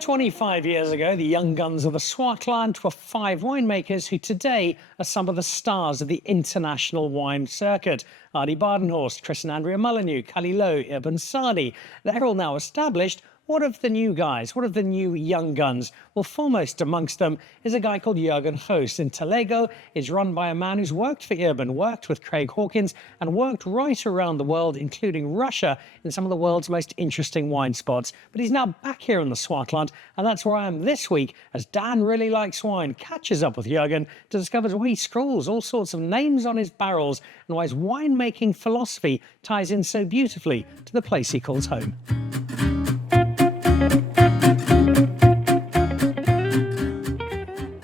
25 years ago, the young guns of the Swartland were five winemakers who today are some of the stars of the international wine circuit. Ardy Badenhorst, Chris and Andrea Molyneux, Cully Lowe, Eban Sadi. They're all now established. What of the new guys? What of the new young guns? Well, foremost amongst them is a guy called Jurgen Gouws. Intellego is run by a man who's worked for Eban, worked with Craig Hawkins, and worked right around the world, including Russia, in some of the world's most interesting wine spots. But he's now back here in the Swartland, and that's where I am this week, as Dan really likes wine, catches up with Jurgen to discover why he scrawls all sorts of names on his barrels and why his winemaking philosophy ties in so beautifully to the place he calls home.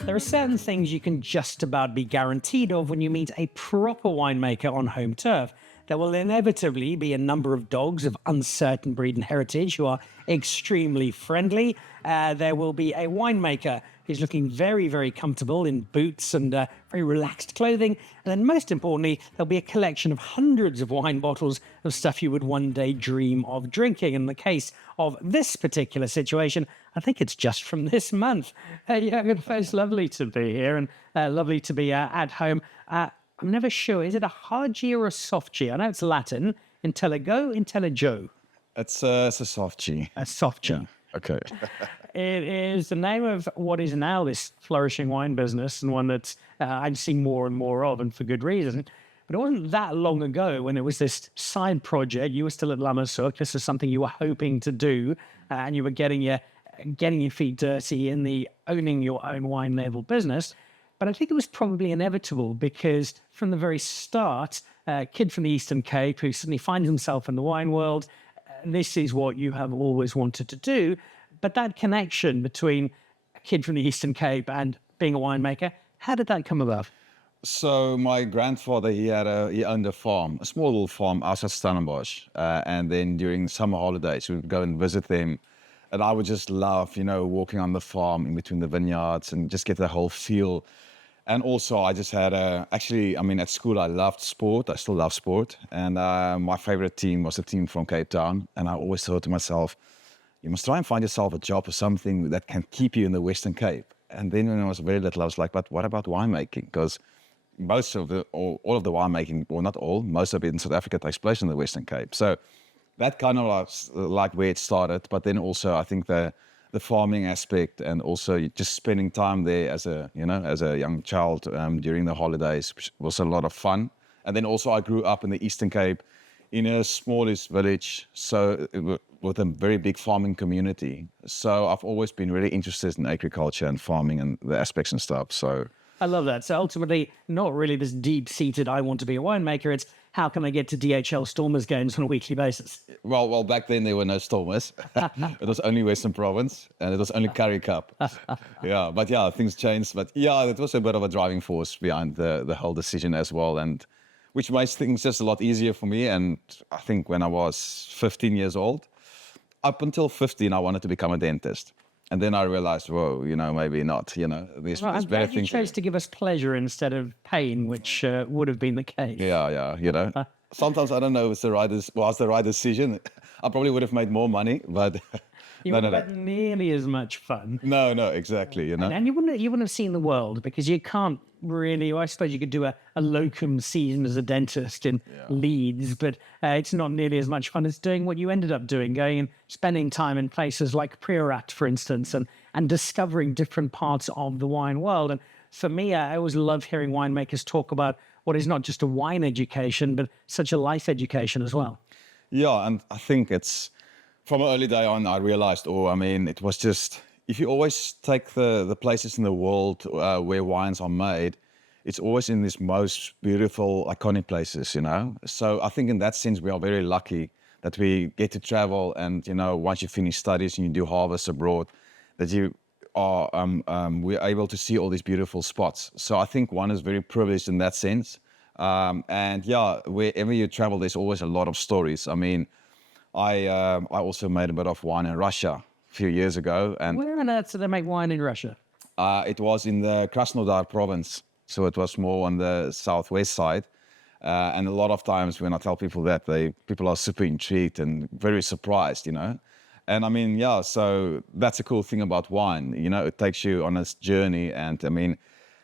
There are certain things you can just about be guaranteed of when you meet a proper winemaker on home turf. There will inevitably be a number of dogs of uncertain breed and heritage who are extremely friendly. There will be a winemaker who's looking very, very comfortable in boots and very relaxed clothing. And then most importantly, there'll be a collection of hundreds of wine bottles of stuff you would one day dream of drinking. In the case of this particular situation, I think it's just from this month. Jurgen, it's lovely to be here and lovely to be at home. I'm never sure. Is it a hard G or a soft G? I know it's Latin. Intellego, Intellego. It's a soft G. A soft G. Yeah. Okay. It is the name of what is now this flourishing wine business, and one that I've seen more and more of, and for good reason. But it wasn't that long ago when it was this side project. You were still at Lamassouk. This is something you were hoping to do, and you were getting your feet dirty in the owning your own wine label business. But I think it was probably inevitable because from the very start, a kid from the Eastern Cape who suddenly finds himself in the wine world, this is what you have always wanted to do. But that connection between a kid from the Eastern Cape and being a winemaker, how did that come about? So my grandfather, he owned a farm, a small little farm outside Stellenbosch. And then during summer holidays, we would go and visit them. And I would just love, walking on the farm in between the vineyards and just get the whole feel. And also, I just had at school, I loved sport. I still love sport. And my favorite team was a team from Cape Town. And I always thought to myself, you must try and find yourself a job or something that can keep you in the Western Cape. And then when I was very little, I was like, but what about winemaking? Because all of the winemaking, well, not all, most of it in South Africa takes place in the Western Cape. So that kind of was like where it started. But then also, I think the farming aspect, and also just spending time there as a young child during the holidays was a lot of fun. And then also I grew up in the Eastern Cape in a smallest village, so with a very big farming community. So I've always been really interested in agriculture and farming and the aspects and stuff. So I love that. So ultimately, not really this deep-seated, I want to be a winemaker. It's how can I get to DHL Stormers games on a weekly basis? Well, back then there were no Stormers. It was only Western Province, and it was only Curry Cup. But things changed. But it was a bit of a driving force behind the whole decision as well, and which makes things just a lot easier for me. And I think when I was 15 years old, up until 15, I wanted to become a dentist. And then I realized, whoa, maybe not. There's better things. You chose to give us pleasure instead of pain, which would have been the case. Yeah. Sometimes I don't know if it's was the right decision. I probably would have made more money, but you wouldn't have had nearly as much fun. No, exactly. And you wouldn't have seen the world, because you can't really. Well, I suppose you could do a locum season as a dentist in Leeds, but it's not nearly as much fun as doing what you ended up doing, going and spending time in places like Priorat, for instance, and discovering different parts of the wine world. And for me, I always love hearing winemakers talk about what is not just a wine education, but such a life education as well. Yeah, and I think it's from an early day on, I realized, it was just, if you always take the places in the world where wines are made, it's always in these most beautiful, iconic places, So I think in that sense, we are very lucky that we get to travel and, once you finish studies and you do harvests abroad, that you are, we're able to see all these beautiful spots. So I think one is very privileged in that sense. Wherever you travel, there's always a lot of stories. I also made a bit of wine in Russia a few years ago. And where on earth do they make wine in Russia? It was in the Krasnodar province, so it was more on the southwest side. And a lot of times when I tell people that, people are super intrigued and very surprised, And I mean, yeah, so that's a cool thing about wine. You know, it takes you on this journey. And I mean,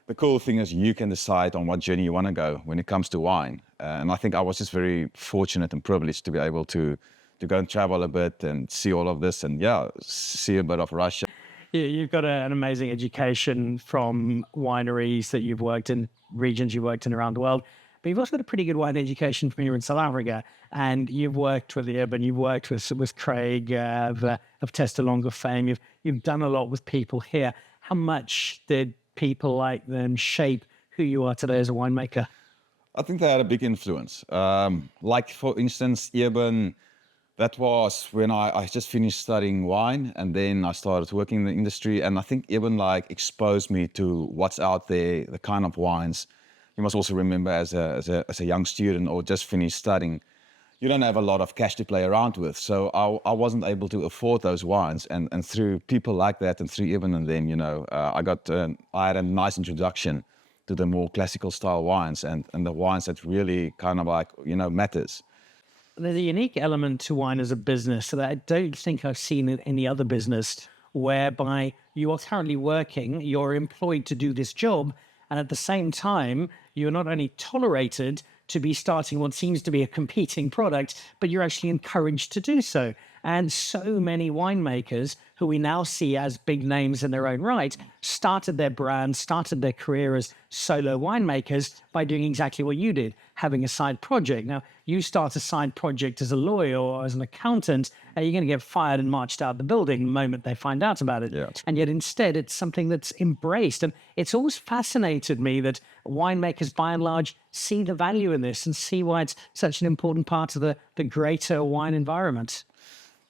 the cool thing is you can decide on what journey you want to go when it comes to wine. And I think I was just very fortunate and privileged to be able to go and travel a bit and see all of this and, yeah, see a bit of Russia. You've got an amazing education from wineries that you've worked in, regions you've worked in around the world. But you've also got a pretty good wine education from here in South Africa. And you've worked with Eban, you've worked with Craig of Testalonga fame. You've done a lot with people here. How much did people like them shape who you are today as a winemaker? I think they had a big influence. Like, for instance, Eban, that was when I just finished studying wine, and then I started working in the industry. And I think Eban like exposed me to what's out there, the kind of wines. You must also remember, as a young student or just finished studying, you don't have a lot of cash to play around with. So I wasn't able to afford those wines. And through people like that and through Eban and them, you know, I had a nice introduction to the more classical style wines and the wines that really kind of like, you know, matters. There's a unique element to wine as a business that I don't think I've seen in any other business, whereby you are currently working, you're employed to do this job, and at the same time, you're not only tolerated to be starting what seems to be a competing product, but you're actually encouraged to do so. And so many winemakers who we now see as big names in their own right started their brand, started their career as solo winemakers by doing exactly what you did, having a side project. Now, you start a side project as a lawyer or as an accountant, and you're going to get fired and marched out of the building the moment they find out about it. Yeah. And yet instead, it's something that's embraced. And it's always fascinated me that winemakers, by and large, see the value in this and see why it's such an important part of the greater wine environment.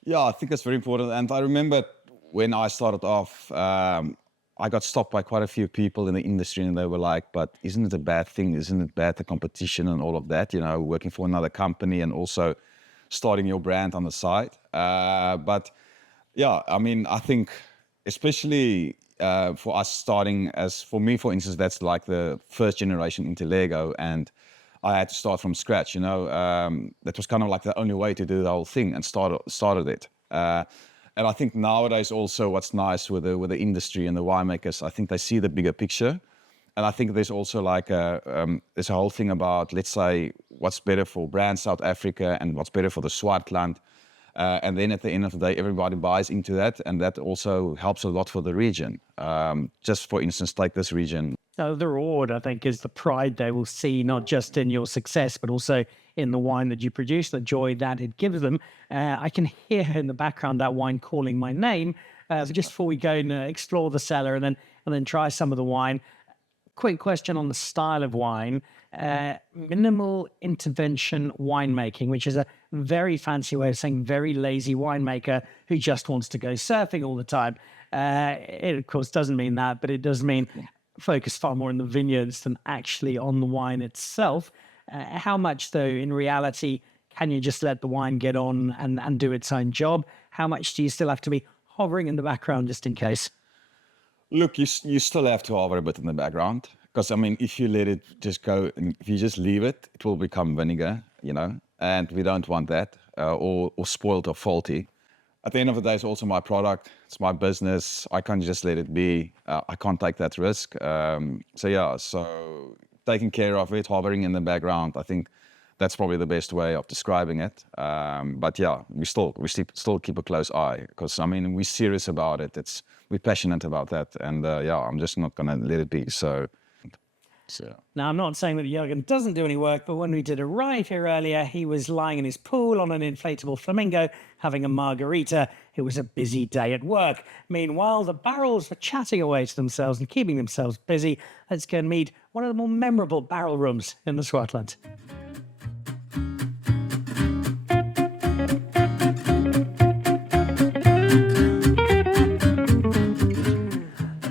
Yeah, I think that's very important. And I remember when I started off, I got stopped by quite a few people in the industry, and they were like, but isn't it a bad thing? Isn't it bad, the competition and all of that, you know, working for another company and also starting your brand on the side. But yeah, I mean, I think especially for us starting for me, for instance, that's like the first generation Intellego, and I had to start from scratch, you know. That was kind of like the only way to do the whole thing and started it. And I think nowadays also what's nice with the industry and the winemakers, I think they see the bigger picture. And I think there's also like there's a whole thing about, let's say, what's better for brand South Africa and what's better for the Swartland. And then at the end of the day, everybody buys into that. And that also helps a lot for the region. Just for instance, take this region. So the reward, I think, is the pride they will see, not just in your success, but also in the wine that you produce, the joy that it gives them. I can hear in the background that wine calling my name. So just before we go and explore the cellar and then try some of the wine, quick question on the style of wine. Minimal intervention winemaking, which is a very fancy way of saying very lazy winemaker who just wants to go surfing all the time. It, of course, doesn't mean that, but it does mean focus far more in the vineyards than actually on the wine itself. How much, though, in reality, can you just let the wine get on and do its own job? How much do you still have to be hovering in the background just in case? Look, you still have to hover a bit in the background. Because, I mean, if you let it just go, and if you just leave it, it will become vinegar, you know, and we don't want that, or spoiled or faulty. At the end of the day, it's also my product. It's my business. I can't just let it be. I can't take that risk. So taking care of it, hovering in the background, I think that's probably the best way of describing it. But yeah, we still keep a close eye because, I mean, we're serious about it. We're passionate about that. And yeah, I'm just not going to let it be. So. Now, I'm not saying that Jurgen doesn't do any work, but when we did arrive here earlier, he was lying in his pool on an inflatable flamingo, having a margarita. It was a busy day at work. Meanwhile, the barrels were chatting away to themselves and keeping themselves busy. Let's go and meet one of the more memorable barrel rooms in the Swartland.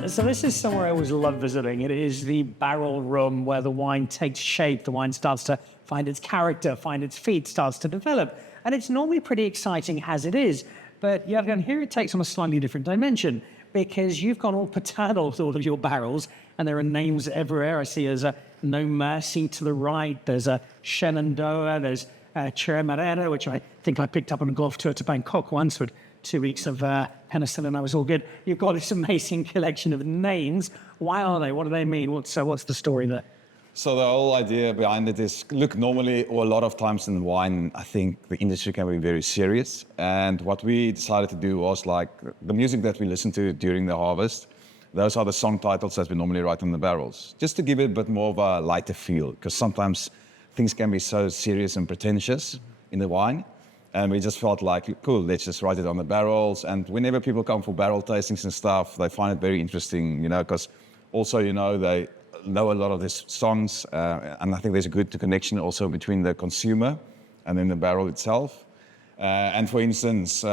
So this is somewhere I always love visiting. It is the barrel room where the wine takes shape. The wine starts to find its character, find its feet, starts to develop. And it's normally pretty exciting as it is. But Jurgen, here it takes on a slightly different dimension because you've gone all paternal with all of your barrels and there are names everywhere. I see there's a No Mercy to the right. There's a Shenandoah. There's Cherry Marera, which I think I picked up on a golf tour to Bangkok once with 2 weeks of penicillin. I was all good. You've got this amazing collection of names. Why are they? What do they mean? What's the story there? So the whole idea behind it is, look, normally or a lot of times in wine, I think the industry can be very serious. And what we decided to do was like the music that we listen to during the harvest, those are the song titles that we normally write on the barrels, just to give it a bit more of a lighter feel, because sometimes things can be so serious and pretentious in the wine. And we just felt like, cool, let's just write it on the barrels. And whenever people come for barrel tastings and stuff, they find it very interesting, because also, they know a lot of these songs, and I think there's a good connection also between the consumer and then the barrel itself. And for instance,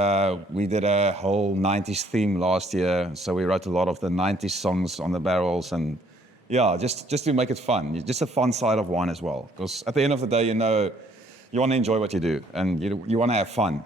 we did a whole 90s theme last year, so we wrote a lot of the 90s songs on the barrels, and just to make it fun, just a fun side of wine as well. Because at the end of the day, you want to enjoy what you do, and you want to have fun,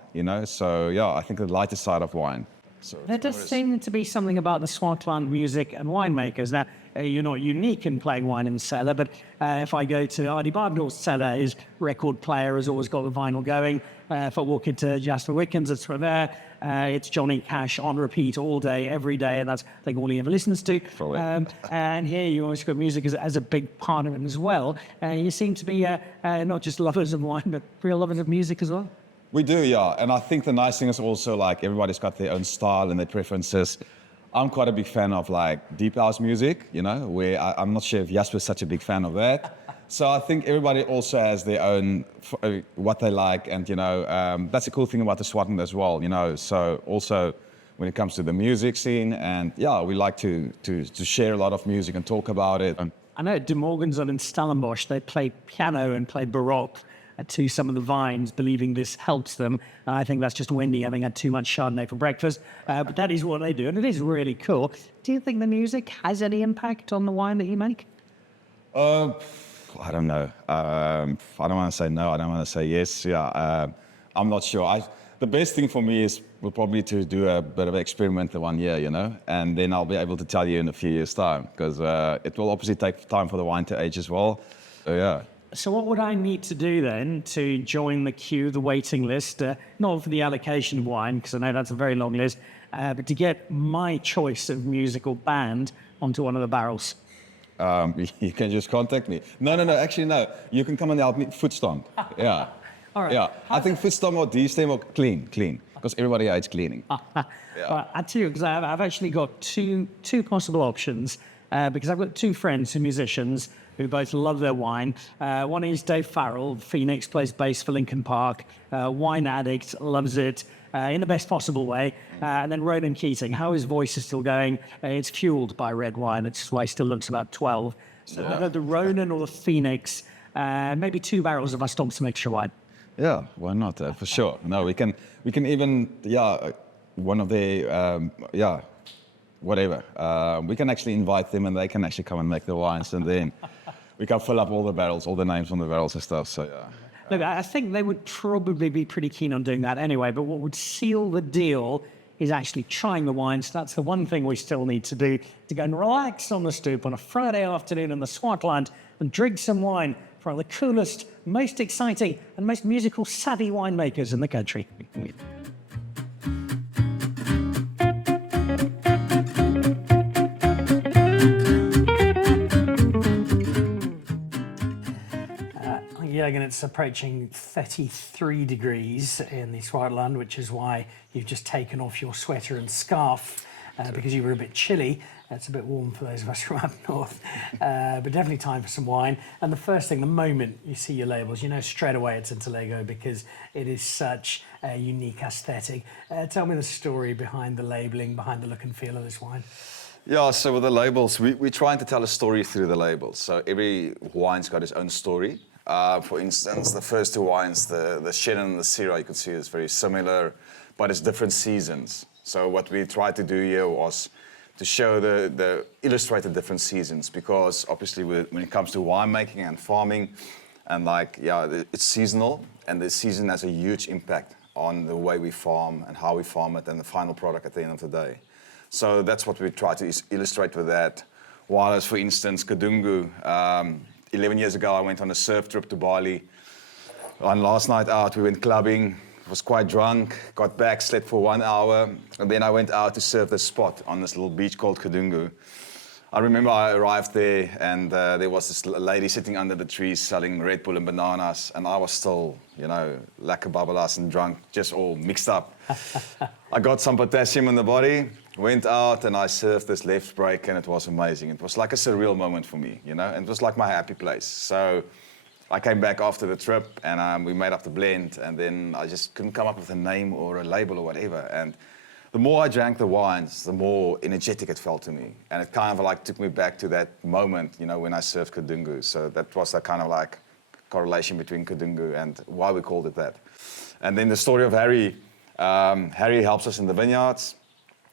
So I think the lighter side of wine. So there does seem to be something about the Swartland music and winemakers that you're not unique in playing wine in the cellar, but if I go to Ardy Bardenhorst's cellar, his record player has always got the vinyl going. If I walk into Jasper Wickens, it's from there. It's Johnny Cash on repeat all day, every day, and that's, I think, all he ever listens to. And here you always got music as a big part of it as well. You seem to be not just lovers of wine, but real lovers of music as well. We do, yeah. And I think the nice thing is also like everybody's got their own style and their preferences. I'm quite a big fan of like deep house music, where I'm not sure if Jasper's such a big fan of that. So I think everybody also has their own, what they like. And, that's a cool thing about the Swartland as well, So also when it comes to the music scene, and we like to share a lot of music and talk about it. I know at De Morgan's and in Stellenbosch, they play piano and play Baroque to some of the vines, believing this helps them. I think that's just Wendy having had too much Chardonnay for breakfast, but that is what they do, and it is really cool. Do you think the music has any impact on the wine that you make? I don't know. I don't want to say no. I don't want to say yes. I'm not sure. The best thing for me will probably to do a bit of an experiment 1 year, and then I'll be able to tell you in a few years' time, because it will obviously take time for the wine to age as well. So, So what would I need to do then to join the queue, the waiting list, not for the allocation of wine, because I know that's a very long list, but to get my choice of musical band onto one of the barrels? You can just contact me. No, actually no. You can come and help me footstomp. Yeah. All right. Yeah. I think footstomp or de-stem or clean, because everybody hates cleaning. All right, I tell you, because I've actually got two possible options, because I've got two friends who are musicians who both love their wine. One is Dave Farrell, Phoenix, plays bass for Linkin Park, wine addict, loves it in the best possible way. And then Ronan Keating, how his voice is still going, it's fueled by red wine. It's why he still looks about 12. So either the Ronan or the Phoenix, maybe 2 barrels if I stomp some extra wine. Yeah, why not? For sure. No, we can even, one of the, whatever. We can actually invite them and they can actually come and make the wines, and then we can fill up all the barrels, all the names on the barrels and stuff. So, Look, I think they would probably be pretty keen on doing that anyway, but what would seal the deal is actually trying the wines. That's the one thing we still need to do, to go and relax on the stoop on a Friday afternoon in the Swartland and drink some wine from the coolest, most exciting and most musical savvy winemakers in the country. Jurgen, it's approaching 33 degrees in the Swartland, which is why you've just taken off your sweater and scarf because you were a bit chilly. It's a bit warm for those of us from up north, but definitely time for some wine. And the first thing, the moment you see your labels, you know straight away it's Intellego because it is such a unique aesthetic. Tell me the story behind the labelling, behind the look and feel of this wine. Yeah, so with the labels, we're trying to tell a story through the labels. So every wine's got its own story. For instance, the first 2 wines, the Chenin and the Syrah, you can see is very similar, but it's different seasons. So what we tried to do here was to show illustrate the different seasons, because obviously when it comes to winemaking and farming, and it's seasonal, and the season has a huge impact on the way we farm and how we farm it and the final product at the end of the day. So that's what we try to illustrate with that. While as, for instance, Kadungu, 11 years ago, I went on a surf trip to Bali. And last night out, we went clubbing. was quite drunk, got back, slept for 1 hour, and then I went out to serve this spot on this little beach called Kudungu. I remember I arrived there, and there was this lady sitting under the trees selling Red Bull and bananas, and I was still, you know, lekker babbelas and drunk, just all mixed up. I got some potassium in the body, went out, and I served this left break, and it was amazing. It was like a surreal moment for me, you know, and it was like my happy place. So I came back after the trip, and we made up the blend, and then I just couldn't come up with a name or a label or whatever. And the more I drank the wines, the more energetic it felt to me. And it kind of like took me back to that moment, you know, when I served Kudungu. So that was that kind of like correlation between Kudungu and why we called it that. And then the story of Harry. Harry helps us in the vineyards.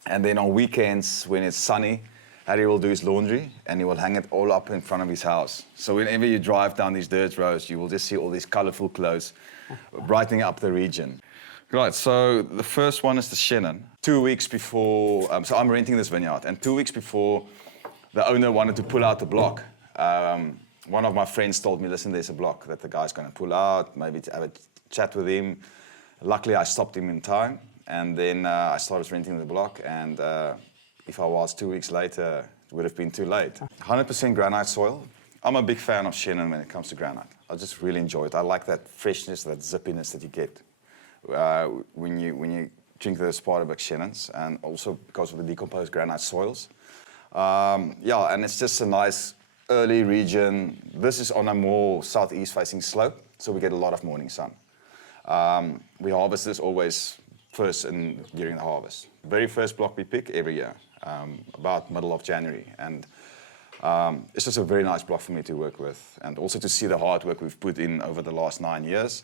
And then on weekends, when it's sunny, Harry will do his laundry and he will hang it all up in front of his house. So whenever you drive down these dirt roads, you will just see all these colorful clothes brightening up the region. Right, so the first one is the Chenin. 2 weeks before, so I'm renting this vineyard, and 2 weeks before the owner wanted to pull out the block, one of my friends told me, listen, there's a block that the guy's going to pull out, maybe to have a chat with him. Luckily, I stopped him in time, and then I started renting the block, and if I was 2 weeks later, it would have been too late. 100% granite soil. I'm a big fan of Chenin when it comes to granite. I just really enjoy it. I like that freshness, that zippiness that you get when you drink the Swartland Chenins, and also because of the decomposed granite soils. Yeah, and it's just a nice early region. This is on a more southeast facing slope, so we get a lot of morning sun. We harvest this always first during the harvest. Very first block we pick every year, about middle of January. And it's just a very nice block for me to work with, and also to see the hard work we've put in over the last 9 years.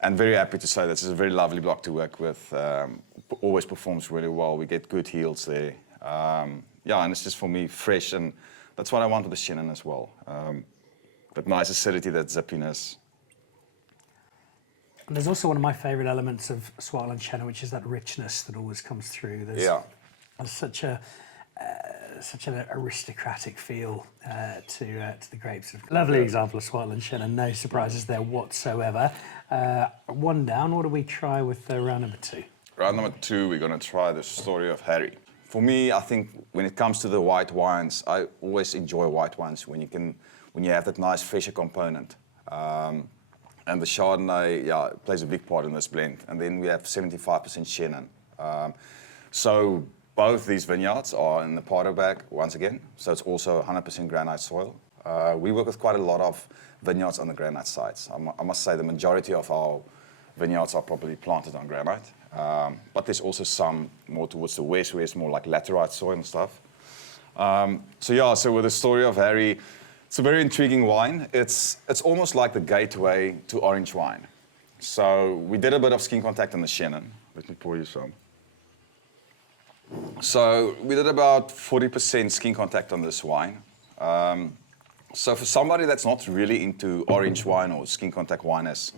And very happy to say this is a very lovely block to work with. Always performs really well. We get good yields there. Yeah, and it's just for me fresh, and that's what I want with the Chenin as well. That nice acidity, that zippiness. And there's also one of my favourite elements of Swartland Chenin, which is that richness that always comes through. There's such an aristocratic feel to the grapes. Lovely example of Swartland Chenin, no surprises there whatsoever. One down, what do we try with round number 2? Round number 2, we're going to try the story of Harry. For me, I think when it comes to the white wines, I always enjoy white wines when you have that nice fresher component. And the Chardonnay, yeah, plays a big part in this blend. And then we have 75% Chenin. So both these vineyards are in the Pardo bag once again. So it's also 100% granite soil. We work with quite a lot of vineyards on the granite sites. I must say the majority of our vineyards are probably planted on granite. But there's also some more towards the west where it's more like laterite soil and stuff. So with the story of Harry, it's a very intriguing wine. It's almost like the gateway to orange wine. So we did a bit of skin contact on the Chenin. Let me pour you some. So we did about 40% skin contact on this wine. So for somebody that's not really into orange wine or skin contact wine, as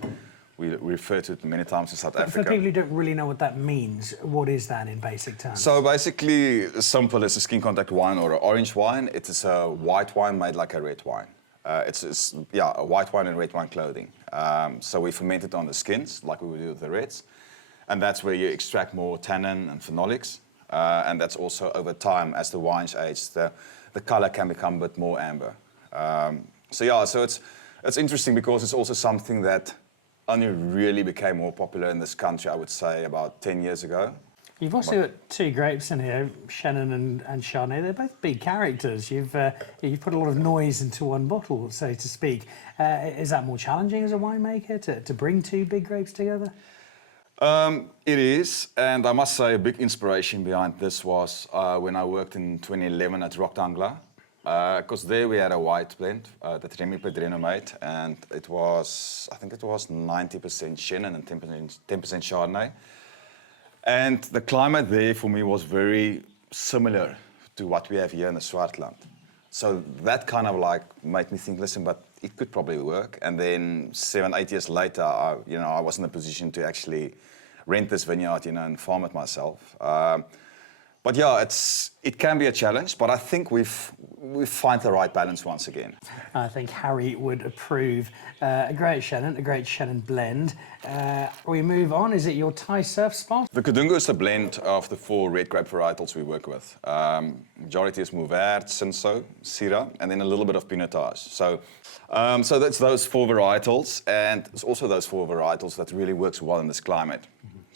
we refer to it many times in South Africa. For people who don't really know what that means, what is that in basic terms? So basically, simple as a skin contact wine or an orange wine. It is a white wine made like a red wine. It's a white wine and red wine clothing. So we ferment it on the skins, like we would do with the reds. And that's where you extract more tannin and phenolics. And that's also over time, as the wines age, the color can become a bit more amber. So it's interesting because it's also something that only really became more popular in this country, I would say, about 10 years ago. You've also got 2 grapes in here, Chenin and Chardonnay. They're both big characters. You've put a lot of noise into one bottle, so to speak. Is that more challenging as a winemaker to bring 2 big grapes together? It is, and I must say a big inspiration behind this was when I worked in 2011 at Rock Dangla. Because there we had a white blend that Remy Pedrino made, and I think it was 90% Chenin and 10% Chardonnay. And the climate there for me was very similar to what we have here in the Swartland. So that kind of like made me think, listen, but it could probably work. And then 7-8 years later, I was in a position to actually rent this vineyard, and farm it myself. But yeah, it can be a challenge, but I think we find the right balance once again. I think Harry would approve. A great Shannon blend. We move on. Is it your Thai surf spot? The Kadungu is a blend of the 4 red grape varietals we work with. Majority is Mourvèdre, Cinsault, Syrah, and then a little bit of Pinotage. So that's those 4 varietals, and it's also those 4 varietals that really works well in this climate.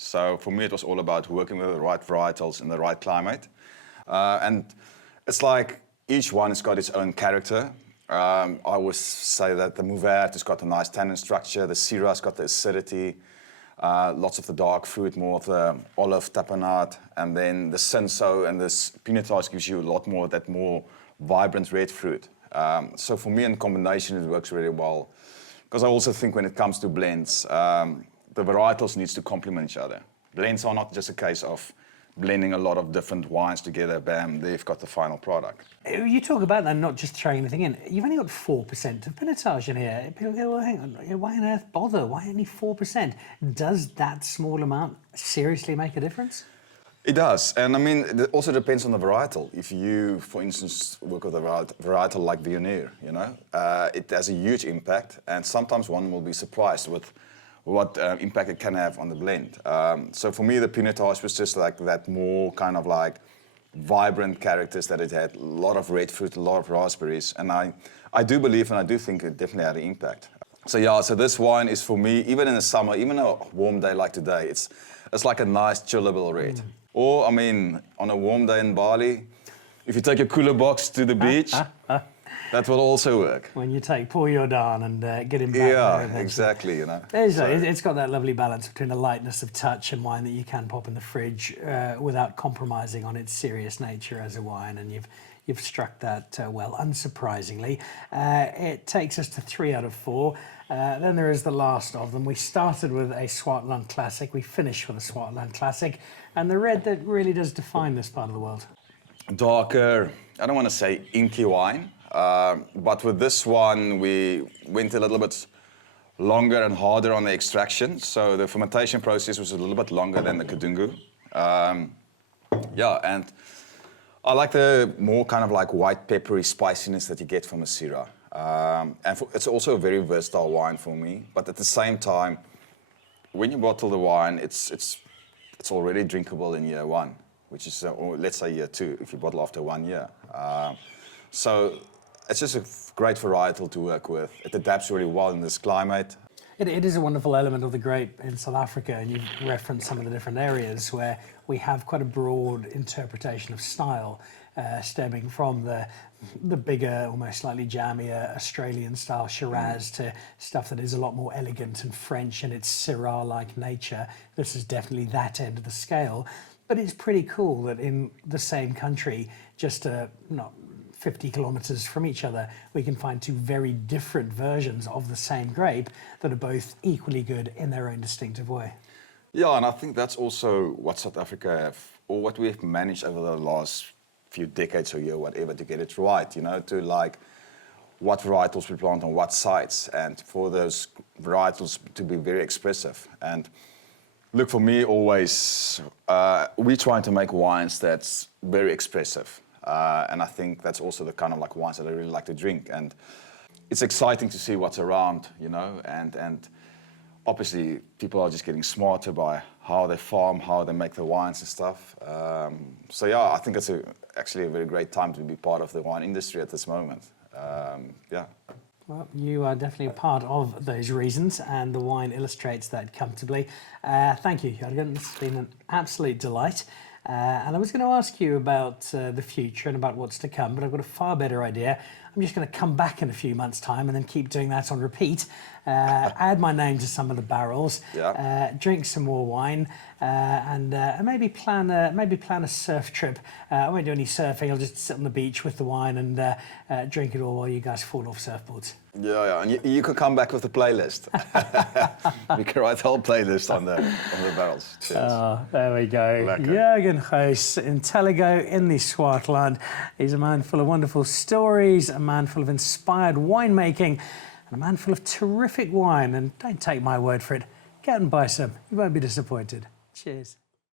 So for me, it was all about working with the right varietals in the right climate. And it's like each one has got its own character. I always say that the Mourvèdre has got a nice tannin structure, the Syrah's got the acidity, lots of the dark fruit, more of the olive tapenade, and then the Cinsault and this Pinotage gives you a lot more of that more vibrant red fruit. So for me, in combination, it works really well. Because I also think when it comes to blends, the varietals needs to complement each other. Blends are not just a case of blending a lot of different wines together, bam, they've got the final product. You talk about that, not just throwing anything in. You've only got 4% of Pinotage in here. People go, well, hang on, why on earth bother? Why only 4%? Does that small amount seriously make a difference? It does, and I mean, it also depends on the varietal. If you, for instance, work with a varietal like Viognier, you know, it has a huge impact, and sometimes one will be surprised with what impact it can have on the blend. So for me, the Pinotage was just like that more kind of like vibrant characters that it had, a lot of red fruit, a lot of raspberries, and I do believe and I do think it definitely had an impact. So yeah, so this wine is for me, even in the summer, even a warm day like today, it's like a nice chillable red. Or, I mean, on a warm day in Bali, if you take your cooler box to the beach, that will also work. When you pour your down and get him back there. Yeah, exactly, you know. It's got that lovely balance between the lightness of touch and wine that you can pop in the fridge without compromising on its serious nature as a wine, and you've struck that well, unsurprisingly. It takes us to 3 out of 4. Then there is the last of them. We started with a Swartland Classic, we finished with a Swartland Classic, and the red that really does define this part of the world. Darker, I don't want to say inky wine, but with this one we went a little bit longer and harder on the extraction, so the fermentation process was a little bit longer than the Kadungu. Yeah, and I like the more kind of like white peppery spiciness that you get from a Syrah. It's also a very versatile wine for me, but at the same time, when you bottle the wine, it's already drinkable in year 1, which is, or let's say year 2, if you bottle after 1 year. So it's just a great varietal to work with. It adapts really well in this climate. It is a wonderful element of the grape in South Africa, and you've referenced some of the different areas where we have quite a broad interpretation of style, stemming from the bigger, almost slightly jammier Australian-style Shiraz to stuff that is a lot more elegant and French in its Syrah-like nature. This is definitely that end of the scale, but it's pretty cool that in the same country, just not 50 kilometers from each other, we can find 2 very different versions of the same grape that are both equally good in their own distinctive way. Yeah, and I think that's also what South Africa have, or what we've managed over the last few decades or year, whatever, to get it right, you know, to like what varietals we plant on what sites, and for those varietals to be very expressive. And look, for me, always, we're trying to make wines that's very expressive. And I think that's also the kind of like wines that I really like to drink. And it's exciting to see what's around, you know, and obviously people are just getting smarter by how they farm, how they make the wines and stuff. So yeah, I think it's actually a very great time to be part of the wine industry at this moment. Yeah. Well, you are definitely a part of those reasons, and the wine illustrates that comfortably. Thank you, Jurgen. It's been an absolute delight. And I was going to ask you about the future and about what's to come, but I've got a far better idea. I'm just going to come back in a few months' time and then keep doing that on repeat. Add my name to some of the barrels, drink some more wine, and maybe plan a surf trip. I won't do any surfing. I'll just sit on the beach with the wine and drink it all while you guys fall off surfboards. Yeah, and you can come back with a playlist. We can write a whole playlist on the barrels. Cheers. Oh, there we go. Lekker. Jurgen Gouws, Intellego in the Swartland. He's a man full of wonderful stories, a man full of inspired winemaking, and a man full of terrific wine. And don't take my word for it. Get and buy some. You won't be disappointed. Cheers.